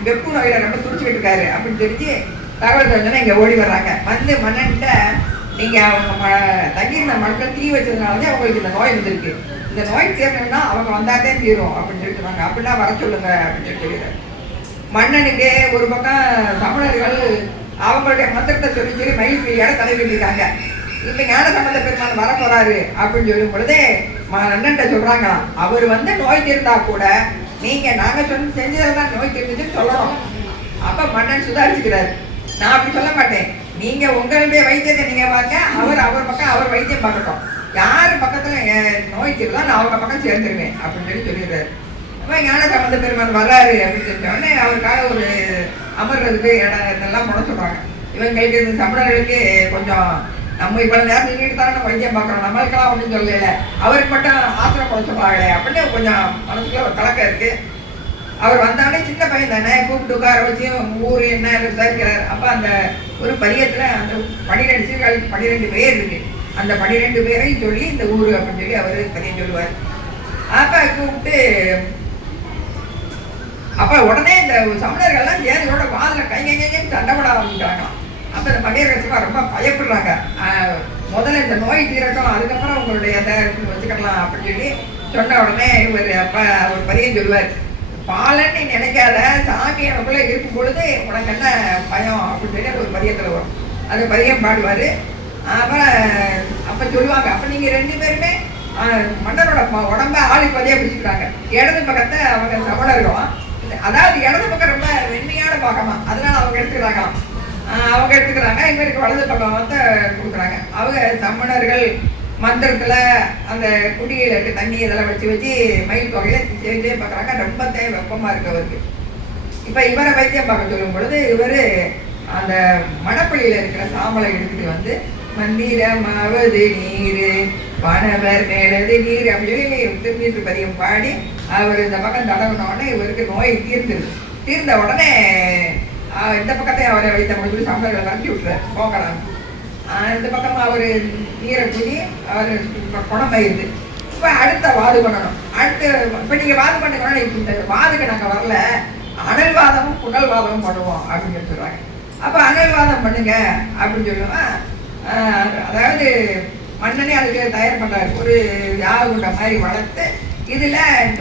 வெப்பு நோயில் ரொம்ப துடிச்சிக்கிட்டு இருக்காரு அப்படின்னு தெரிஞ்சு தகவல் தெரிஞ்சோன்னா இங்கே ஓடி வர்றாங்க. வந்து மன்னன்கிட்ட நீங்கள் அவங்க தங்கியிருந்த மடத்தில் தீ வச்சதுனாலதான் அவங்களுக்கு இந்த நோய் வந்திருக்கு, இந்த நோய் தீரணும்னா அவங்க வந்தாதே தீரும் அப்படின்னு சொல்லி சொன்னாங்க. அப்படிலாம் வர சொல்லுங்க அப்படின்னு சொல்லிடுறாரு. மன்னனுக்கு ஒரு பக்கம் தமிழர்கள் அவங்களுடைய மந்திரத்தை சொல்லி மயில் பிரியாட தலைவிட்டாங்க. இப்போ ஞானசம்பந்த பெருமான் வர போறாரு அப்படின்னு சொல்லும் பொழுதே மன்னன்கிட்ட சொல்றாங்க, அவர் வந்து நோய் தீர்ந்தா கூட நீங்க நாங்க செஞ்சதான் நோய் தீர்ந்துச்சுன்னு சொல்லணும். அப்ப மன்னன் சுதாரிச்சுக்கிறாரு, நான் அப்படி சொல்ல மாட்டேன், நீங்க உங்களுடைய வைத்தியத்தை நீங்க பாருங்க, அவர் பக்கம் அவர் வைத்தியம் பார்க்கட்டும், யார் பக்கத்துல நோய் தீர்ந்தா நான் அவங்க பக்கம் சேர்ந்துருவேன் அப்படின்னு சொல்லிடுறாரு. அப்ப ஞானசம்பந்த பெருமான் வர்றாரு அப்படின்னு தெரிஞ்ச உடனே அவருக்காக ஒரு அமர்றதுக்கு இடம் இதெல்லாம் போட சொல்றாங்க. இவங்களுக்கு இந்த தமிழர்களுக்கு கொஞ்சம் நம்ம இவ்வளவு நேரம் நின்றுட்டு தானே நம்ம வைத்தியம் பார்க்குறோம், நம்மளுக்கெல்லாம் ஒன்றும் சொல்லல, அவருக்கு மட்டும் ஆத்திரம் போட சொல்றாங்களே அப்படின்னு கொஞ்சம் மனசுக்குள்ள ஒரு கலக்கம் இருக்கு. அவர் வந்தாலே சின்ன பையன் தானே, கூப்பிட்டு உட்கார வச்சு ஊர் என்ன விசாரிக்கிறார். அப்போ அந்த ஒரு பதியத்தில் அந்த 12 சீர்காழிக்கு 12 பேர் இருக்கு, அந்த 12 பேரையும் சொல்லி இந்த ஊர் அப்படின்னு சொல்லி அவர் பதியம் சொல்லுவார். அப்போ கூப்பிட்டு அப்போ உடனே இந்த சமணர்கள்லாம் ஏதோட வாதில் கை சண்டை போட ஆரம்பிக்கிறாங்களாம். அப்போ இந்த மங்கையர் ரொம்ப பயப்படுறாங்க. முதல்ல இந்த நோய் தீரட்டும், அதுக்கப்புறம் உங்களுடைய இதை வச்சுக்கலாம் அப்படின்னு சொல்லி சொன்ன உடனே இவர் அப்போ அவர் பதியம் சொல்லுவார், பாலன் நீ நினைக்காத, சாமி எனக்குள்ளே இருக்கும் பொழுது உனக்கு என்ன பயம் அப்படின்னு சொல்லி ஒரு பதியத்தில் வரும். அந்த பதியம் பாடுவார். அப்புறம் அப்போ சொல்லுவாங்க, அப்போ நீங்கள் 2 பேருமே மன்னரோட உடம்ப ஆளுக்கு பதியாக பிடிச்சிக்கிறாங்க. இடது பக்கத்தை அவங்க சமணர்களும், அதாவது இடது பக்கம் ரொம்ப வெண்மையான பக்கமா, அதனால அவங்க எடுத்துக்கிறாங்களாம். அவங்க எடுத்துக்கிறாங்க, இவருக்கு வலது பக்கம் வந்து கொடுக்குறாங்க. அவங்க சமணர்கள் மந்திரத்தில் அந்த குடியில் இருக்க தண்ணி இதெல்லாம் வச்சு மயில் தொகையில் செஞ்சே பார்க்குறாங்க. ரொம்ப வெப்பமாக இருக்கு அவருக்கு. இப்போ இவரை வைத்தியம் பார்க்க சொல்லும் பொழுது இவர் அந்த மணப்பள்ளியில் இருக்கிற சாம்பலை எடுத்துகிட்டு வந்து மந்திரமாவது நீர் வானவர் மேலது நீர் அப்படின்னு சொல்லி திருநீர் பதியம் பாடி அவர் இந்த பக்கம் தடவினோடனே இவருக்கு நோய் தீர்ந்த உடனே இந்த பக்கத்தை அவரை வைத்த முடிஞ்சு சமணர்களை வரட்டி விட்டுறாரு போகலாம். இந்த பக்கம் அவர் நீரை கூடி அவர் குணமாயிருது. இப்போ அடுத்த வாது பண்ணணும். அடுத்து இப்போ நீங்கள் வாது பண்ணுங்கன்னா இந்த வாதுக்கு நாங்கள் வரல, அனல் வாதமும் புனல் வாதமும் பண்ணுவோம் அப்படின்னு சொல்கிறாங்க. அப்போ அனல் வாதம் பண்ணுங்க அப்படின்னு சொல்லுவேன். அதாவது மன்னனே அதுக்கு தயார் பண்ணுறாரு, ஒரு யாகுண்ட மாதிரி வளர்த்து இதில்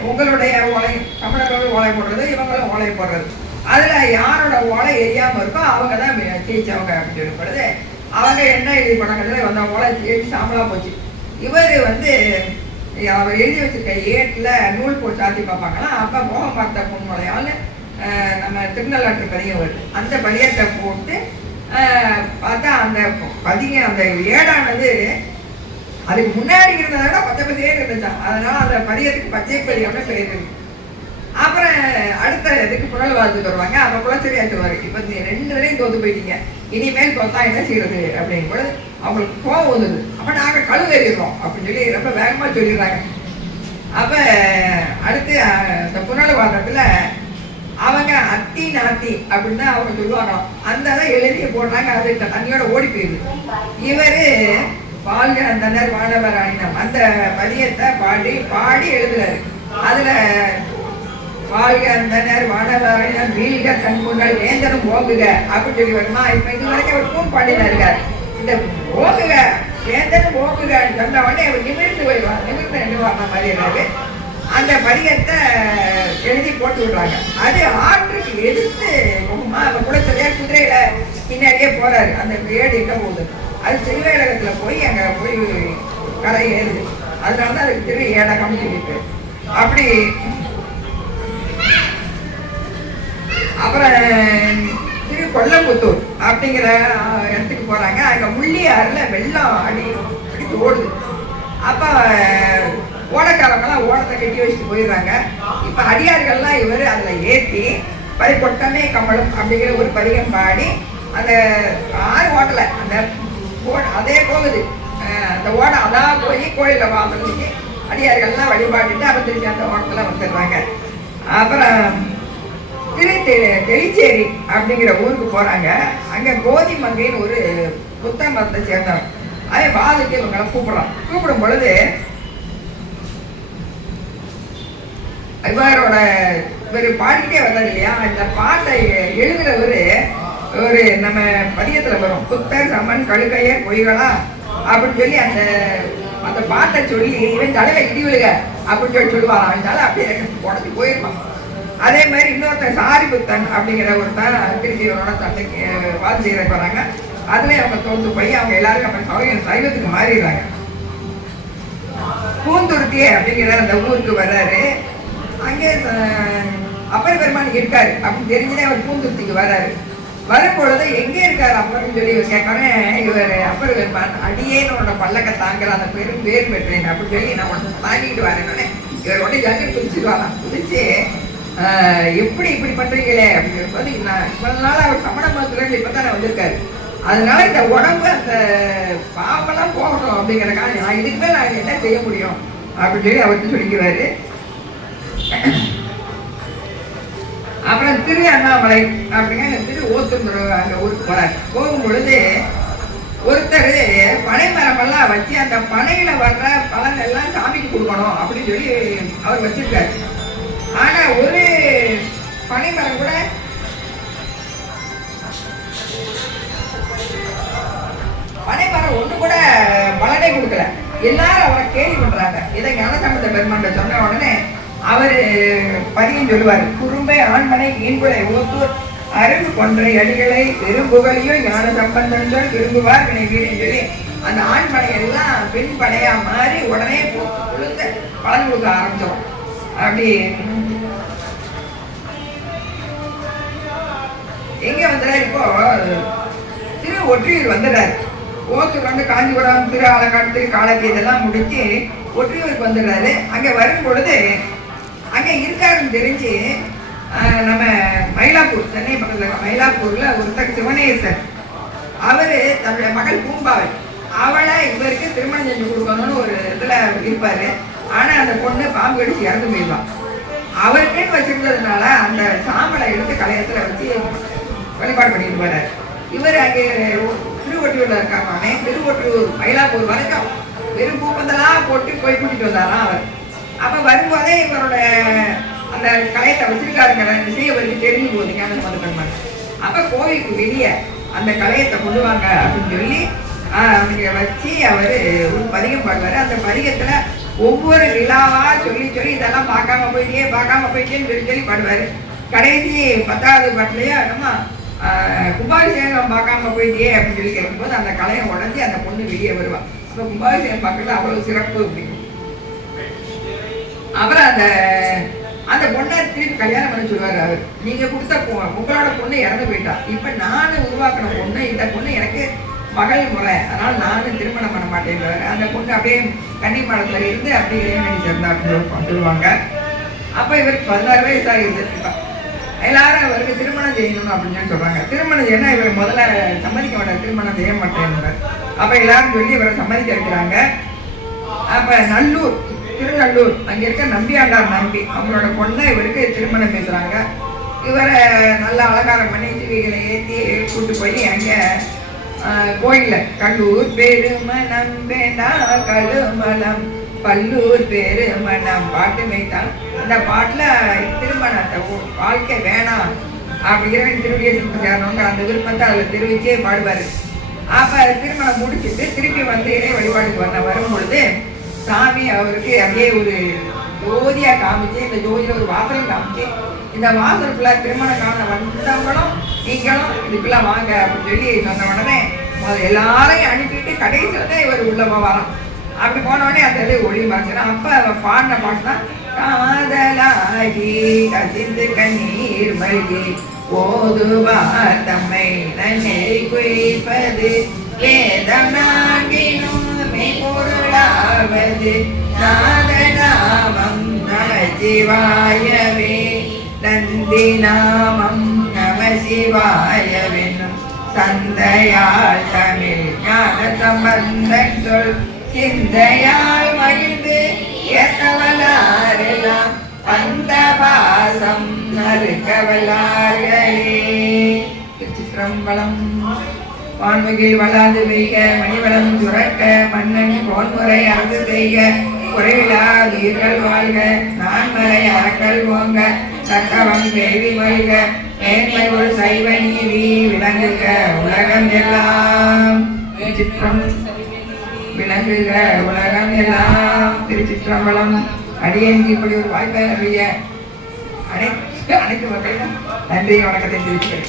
உங்களுடைய ஓலை தமிழர்களோட ஓலை போடுறது, இவங்களும் ஓலை போடுறது, அதில் யாரோட ஓலை எரியாமல் இருக்கோ அவங்க தான் ஜெயிச்சவங்க அப்படின்னு சொல்லும் பொழுது அவங்க என்ன எழுதி போனாங்கிறதுல வந்த ஓலை எழுதி சாம்பலாக போச்சு. இவர் வந்து அவர் எழுதி வச்சிருக்க ஏட்டில் நூல் போட்டு சாத்தி பார்ப்பாங்களா. அப்போ மோகம் பார்த்த பொன்மொழியால் நம்ம திருநள்ளாற்று பதியம் வருது, அந்த பதியத்தை போட்டு பார்த்தா அந்த அந்த ஏடானது அதுக்கு முன்னாடி இருந்ததை விட பச்சை பச்சையே இருந்துச்சான். அதனால அந்த பதியத்துக்கு பச்சை பதி அப்படின்னு பேர் இருக்கு. அப்புறம் அடுத்த இதுக்கு புனல் வாழ்த்துக்கு வருவாங்க. அப்ப குலச்சரி ஆற்றுவாரு. இப்ப நீ 2 தடவையும் தோத்து போயிட்டீங்க, இனிமேல் தோத்தா என்ன செய்யறது அப்படிங்கும் பொழுது அவங்களுக்கு கோவம் வந்தது. அப்ப நாங்க கழுவேறிடுறோம் அப்படின்னு சொல்லி ரொம்ப வேகமா சொல்லிடுறாங்க. அப்ப அடுத்து இந்த புனல் வாதத்துல அவங்க அத்தி நாத்தி அப்படின்னு தான் அவங்க சொல்லுவாங்களாம். அந்த எழுதிய போடுறாங்க. அது தண்ணியோட ஓடி போயிடுது. இவரு வாழ்க அந்தனர் வானவர் ஆயினம் அந்த பதியத்தை பாடி எழுதுறாரு. அதுல வாழ்க அந்தனர் வானவர் ஆயினம் வீழ்க கண்முன்னால் வேந்தனும் ஓங்குக அப்படின்னு சொல்லி வருமா. இப்ப இது வரைக்கும் அவர் பூன் பாடினாரு. இந்த ஓங்குக வேந்தனும் ஓங்குகன்னு சொன்ன உடனே அவர் நிமிர்ந்து போயிடுவார். நிமிர்ந்து நின்றுவாங்க மாதிரி இருக்கு. அந்த பதியத்தை எழுதி போட்டு விடுறாங்க. அது ஆற்றுக்கு எதிர்த்து போகுமா. அப்ப குலச்சரியார் குதிரையில பின்னாடியே போறாரு. அந்த ஏடு எங்க போகுது, அது திருவேடகத்துல போய் அங்க போய் கரை ஏறுது. அதனாலதான் அதுக்கு திரு ஏடகம் சொல்லிட்டு. அப்படி அப்புறம் திரு கொல்லம்புத்தூர் அப்படிங்கிற இடத்துக்கு போறாங்க. அங்க முள்ளியாறுல வெள்ளம் அடி ஓடுது. அப்ப ஓடக்காரங்கெல்லாம் ஓடத்தை கட்டி வச்சுட்டு போயிடுறாங்க. இப்ப அடியார்கள்லாம் இவர் அதுல ஏற்றி பறிப்பொட்டமே கமலம் அப்படிங்கிற ஒரு பதிகம் பாடி அந்த ஆறு ஓட்டல அந்த அதே போகுது. அந்த ஓடை அதான் போய் கோயில வாசலுக்கு அடியார்கள்லாம் வழிபாட்டுட்டு அப்புறம் திருப்பி அந்த ஓட்டத்துல வந்துடுறாங்க. அப்புறம் தெளிச்சேரி அப்படிங்கிற ஊருக்கு போறாங்க. அங்க கோதி மங்கைன்னு ஒரு புத்த மதத்தை சேர்ந்தவன். அதே வாதுக்கு இவங்களை கூப்பிடும் பொழுது இவர் பாடிக்கிட்டே வந்தார் இல்லையா. இந்த பாட்டை எழுதுறவரு ஒரு நம்ம பதியத்துல வரும், புத்தர் சமன் கழுகையர் பொய்களா அப்படின்னு சொல்லி அந்த பாட்டை சொல்லி இவன் தலையில இடி விழுக அப்படின்னு சொல்லி சொல்லுவாராம். அதனால அப்படியே உடச்சி போயிருப்பான். அதே மாதிரி இன்னொருத்தன் சாரி புத்தன் அப்படிங்கிற ஒருத்தன் திருப்பி இவனோட தந்தைக்கு வாது செய்யற போறாங்க. அதுல அவங்க தோந்து போய் அவங்க எல்லாரும் நம்ம சைவத்துக்கு மாறிடுறாங்க. பூந்துருத்தி அப்படிங்கிற அந்த ஊருக்கு வர்றாரு. அங்கே அப்பர் பெருமான் இருக்காரு அப்படின்னு தெரிஞ்சுதான் அவர் பூந்துருத்திக்கு வர்றாரு. வரும்பொழுது எங்கே இருக்காரு அப்படின்னு சொல்லி கேட்கறேன். இவர் அப்பர் பெருமான் அடியேனோட பல்லக்க தாங்கிற அந்த பெரும் பேர் பெற்றேன் அப்படின்னு சொல்லி நான் உடனே தாங்கிட்டு வரேன்னு இவர் உடனே ஜல்லி குதிச்சுருவாராம். குதிச்சு எப்படி இப்படி பண்றீங்களே அப்படிங்கிற போது நான் இவ்வளவு நாள் அவர் சமண மதத்துல இருந்து இப்பதானே வந்திருக்காரு. அதனால இந்த உடம்பு அந்த பாவெல்லாம் போகணும் அப்படிங்கிறக்காக நான் இதுக்கு மேல நான் என்ன செய்ய முடியும் அப்படின்னு சொல்லி அவர்கிட்ட சொல்லிக்கிறாரு. அப்புறம் திரு அண்ணாமலை அப்படிங்கிற திரு ஓத்துங்கிற அந்த ஊருக்கு போறாரு. போகும் பொழுது ஒருத்தர் பனைமரமெல்லாம் வச்சு அந்த பனையில வர்ற பலன் எல்லாம் சாமிக்கு கொடுக்கணும் அப்படின்னு சொல்லி அவர் வச்சிருக்காரு. ஆனா ஒரு பனைமரம் கூட பனைமரம் ஒண்ணு கூட பலனை கொடுக்கல. எல்லாரும் அவரை கேள்வி பண்றாங்க. இதை ஞானசம்பந்த பெருமான் சொன்ன உடனே அவரு பதியம் சொல்லுவாரு. குறும்பை ஆண்மனை ஈன்புலை ஓத்தூர் அரும்பு கொன்றை அடிகளை விரும்புகளையோ ஞான சம்பந்தம் சொல் விரும்புவார் வினை வீடுன்னு சொல்லி அந்த ஆண்மனை எல்லாம் பெண் படையா மாறி உடனே குழுந்து பலன் கொடுக்க ஆரம்பிச்சோம். அப்படி எங்க வந்துடுறாரு இப்போ திரு ஒற்றியூர் வந்துடுறாரு. ஓத்தூர் வந்து காஞ்சிபுரம் திரு ஆலக்காடு திரு காலத்தி இதெல்லாம் முடிச்சு ஒற்றியூருக்கு வந்துடுறாரு. அங்க வரும் பொழுது அங்க இருக்காருன்னு தெரிஞ்சு நம்ம மயிலாப்பூர் சென்னை பக்கத்துல மயிலாப்பூர்ல ஒருத்தர் சிவனேசர் அவரு தன்னுடைய மகள் பூம்பாவை அவளை இவருக்கு திருமணம் செஞ்சு கொடுக்கணும்னு ஒரு இதுல இருப்பாரு. ஆனா அந்த பொண்ணு பாம்பு கடிச்சு இறந்து போயிடுவான். அவருக்குன்னு வச்சிருந்ததுனால அந்த சாம்பலை எடுத்து கலையத்துல வச்சு வழிபாடு பண்ணிட்டு போறாரு. இவர் அங்கே திருவொற்றியூர்ல இருக்காங்க. திருவொற்றியூர் மயிலாப்பூர் வரைக்கும் வெறும் பூப்பந்தெல்லாம் போட்டு போய் கூட்டிட்டு வந்தாராம் அவர். அப்ப வரும்போதே இவரோட அந்த கலையத்தை வச்சிருக்காருங்கிற விஷயம் இவருக்கு தெரிஞ்சு போகுதுங்க அந்த மதுக்கண்மன். அப்ப கோவிலுக்கு வெளியே அந்த கலையத்தை கொண்டு வாங்க அப்படின்னு சொல்லி அவங்க வச்சு அவரு ஒரு பதிகம் பாடுவாரு. அந்த பதிகத்துல ஒவ்வொரு விழாவா சொல்லி சொல்லி இதெல்லாம் பார்க்காம போயிட்டேன்னு சொல்லி பாடுவாரு. கடைசி 10வது பாட்டுலயே நம்ம கும்பாபிஷேகம் பார்க்காம போயிட்டே அப்படின்னு சொல்லி கேட்கும்போது அந்த கலையை உடஞ்சி அந்த பொண்ணு வெளியே வருவா. அப்ப கும்பாபிஷேகம் பார்க்கறது அவ்வளவு சிறப்பு அப்படின்னு. அப்புறம் அந்த பொண்ணை திருப்பி கல்யாணம் பண்ணி சொல்லுவாரு அவர். நீங்க கொடுத்த உங்களோட பொண்ணு இறந்து போயிட்டா, இப்ப நானும் உருவாக்கின பொண்ணு, இந்த பொண்ணு எனக்கு மகள் முறை, அதனால நானும் திருமணம் பண்ண மாட்டேன். அந்த பொண்ணு அப்படியே கன்னிமாடத்துல இருந்து அப்படியே இறைவனடி சேர்ந்தா அப்படின்னு சொல்லுவாங்க. அப்ப இவருக்கு 16 வயசு ஆகிடுது. இப்ப எல்லாரும் அவருக்கு திருமணம் செய்யணும் அப்படின்னு சொல்றாங்க. திருமணம் செய்யணும், இவர் முதல்ல சம்மதிக்க மாட்டார், திருமணம் செய்ய மாட்டேன். அப்ப எல்லாரும் சொல்லி இவரை சம்மதிக்க வைக்கிறாங்க. அப்ப நல்லூர், திருநல்லூர் அங்க இருக்க நம்பியாண்டார் நம்பி அவங்களோட பொண்ணை இவருக்கு திருமணம் பேசுறாங்க. இவரை நல்லா அலங்காரம் பண்ணி சிவிகளை ஏற்றி கூட்டு போய் அங்க கோயில்ல கல்லூர் பெருமணம் வேண்டா கழுமலம் பல்லூர் பெருமணம் பாட்டு வைத்தான். அந்த பாட்டுல திருமணத்தை வாழ்க்கை வேணாம் அப்படிங்கிற திருவிழியை சேரணுங்கிற அந்த விருப்பத்தை அதுல தெரிவிச்சே பாடுவாரு. அப்ப திருமணம் முடிச்சுட்டு திருப்பி வந்து இறை வழிபாடுக்கு வரும் பொழுது சாமி அவருக்கு அப்படியே ஒரு ஜோதியா காமிச்சு, இந்த ஜோதியில ஒரு வாசல் காமிச்சு, இந்த வாசலுக்குள்ள திருமணம் காண வந்தவங்களும் நீங்களும் இதுக்குள்ள வாங்க அப்படின்னு சொல்லி சொன்ன உடனே எல்லாரையும் அனுப்பிட்டு கடைசியில தான் இவர் உள்ள வரான். அப்படி போன உடனே அந்த ஒளி மாச்சுன்னா அப்ப பாடின பாட்டு தான் காதலாகி கசிந்து கண்ணீர் மல்கி ஓதுவார் தம்மை நன்னை குய்ப்பது வேதம் நான்கினும் மெய்பொருளாவது நாதநாமம் நம சிவாயவே நந்தி நாமம் நம சிவாயவெனும் சந்தையால் தமிழ் ஞான சம்பந்தன் சொல் சிந்தையால் மகிழ்ந்து ஏற்றவளாரெல்லாம் அந்த பாசம் நறுக்கவளார்களே. திருச்சிற்றம்பலம். வான்மிகில் வளாது பெய்க மணிவளம் சுரக்க மன்னன் போன்முறை அரசு செய்க குறைவிலா உயிர்கள் வாழ்க நான்மறை அறக்கல் ஓங்க தக்கவம் தேவி மல்க மேன்மை ஒரு சைவ நீதி விளங்குக உலகம் எல்லாம். விளங்குக உலகம் எல்லாம். திருச்சிற்றம்பலம். அடியேனுக்கு இப்படி ஒரு வாய்ப்பை அறிய அனைத்து மக்களும் நன்றி வணக்கத்தை தெரிவிக்கிறேன்.